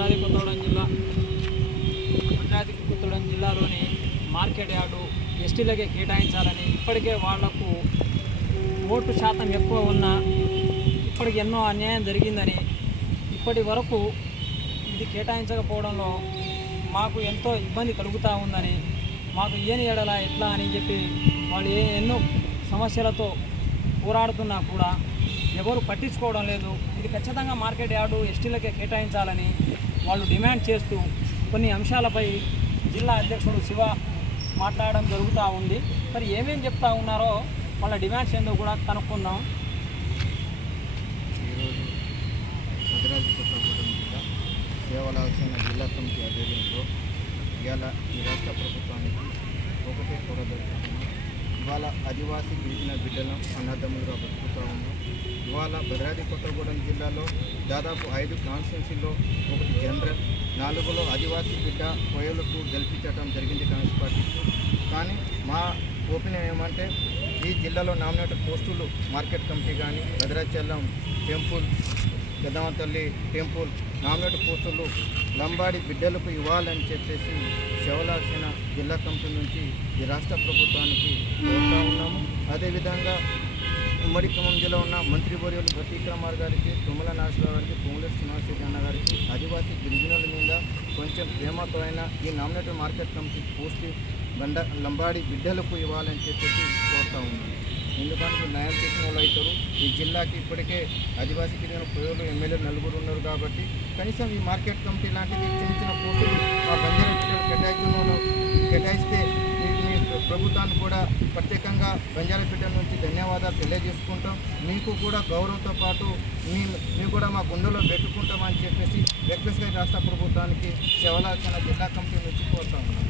భద్రాద్రి కొత్తగూడెం జిల్లా భద్రాద్రి కొత్తగూడెం జిల్లాలోని market yard ఎస్టీలకే కేటాయించాలని ఇప్పటికే వాళ్ళకు ఓటు శాతం ఎక్కువ ఉన్న ఇప్పటికి ఎన్నో అన్యాయం జరిగిందని ఇప్పటి వరకు ఇది కేటాయించకపోవడంలో మాకు ఎంతో ఇబ్బంది కలుగుతూ ఉందని మాకు ఏని ఎడలా ఎట్లా అని చెప్పి వాళ్ళు ఏ ఎన్నో సమస్యలతో పోరాడుతున్నా కూడా ఎవరు పట్టించుకోవడం లేదు. ఇది ఖచ్చితంగా మార్కెట్ యార్డు ఎస్టీలకే కేటాయించాలని వాళ్ళు డిమాండ్ చేస్తూ కొన్ని అంశాలపై జిల్లా అధ్యక్షుడు శివ మాట్లాడడం జరుగుతూ ఉంది. మరి ఏమేం చెప్తా ఉన్నారో వాళ్ళ డిమాండ్స్ ఏందో కూడా కనుక్కుందాం. ఈరోజు భద్రాద్రి కొత్తగూడెం జిల్లా సేవలాల్సిన జిల్లా కమిటీ ఆధ్వర్యంలో ఇవాళ ఈ రాష్ట్ర ప్రభుత్వానికి ఒకటే కోరదలుచుకున్నాం ఇవాళ ఆదివాసీ గిరిజన బిడ్డలను అన్నదమ్ములుగా బతుకుతూ ఉన్నాం. ఇవాళ భద్రాద్రి కొత్తగూడెం జిల్లాలో దాదాపు ఐదు కాన్స్టిట్యున్సీలో ఒకటి జనరల్ నాలుగులో ఆదివాసీ బిడ్డ కోయలకు గెలిపించడం జరిగింది కాంగ్రెస్ పార్టీకి కానీ మా ఓపెనియన్ ఏమంటే ఈ జిల్లాలో నామినేటెడ్ పోస్టులు మార్కెట్ కమిటీ కానీ Bhadrachalam temple Gadamatalli temple nominated పోస్టులు లంబాడి బిడ్డలకు ఇవ్వాలని చెప్పేసి శివలాక్షణ జిల్లా కమిటీ నుంచి ఈ రాష్ట్ర ప్రభుత్వానికి కోరుతా ఉన్నాము. అదేవిధంగా ఉమ్మడి ఖమ్మం జిల్లా ఉన్న మంత్రి వర్యులు ప్రతీక్రమార్ గారికి తుమ్మల నాగేశ్వరరావు గారికి పొంగులేటి శ్రీనివాస్ రెడ్డి అన్న గారికి ఆదివాసీ గిరిజనుల మీద కొంచెం ప్రేమతో అయినా ఈ నామినేటెడ్ మార్కెట్ కమిటీ పోస్ట్ బండ లంబాడి బిడ్డలకు ఇవ్వాలని చెప్పేసి కోరుతా ఉన్నాం. ఎందుకంటే న్యాయం చేసిన వాళ్ళు అవుతారు. ఈ జిల్లాకి ఇప్పటికే ఆదివాసీ గిరిజన ప్రజలు ఎమ్మెల్యేలు నలుగురు ఉన్నారు కాబట్టి కనీసం ఈ మార్కెట్ కమిటీ లాంటిది చిన్న చిన్న పోస్టులు వాళ్ళందరూ బంజారా బిడ్డలు కేటాయిస్తే మీ ప్రభుత్వాన్ని కూడా ప్రత్యేకంగా బంజారాపేట నుంచి ధన్యవాదాలు తెలియజేసుకుంటాం. మీకు కూడా గౌరవంతో పాటు మీ మేము కూడా మా గుండెలో పెట్టుకుంటామని చెప్పేసి రెక్వెస్ట్గా రాష్ట్ర ప్రభుత్వానికి శివలాచన జిల్లా కమిటీ నుంచి కోరుతా ఉన్నాం.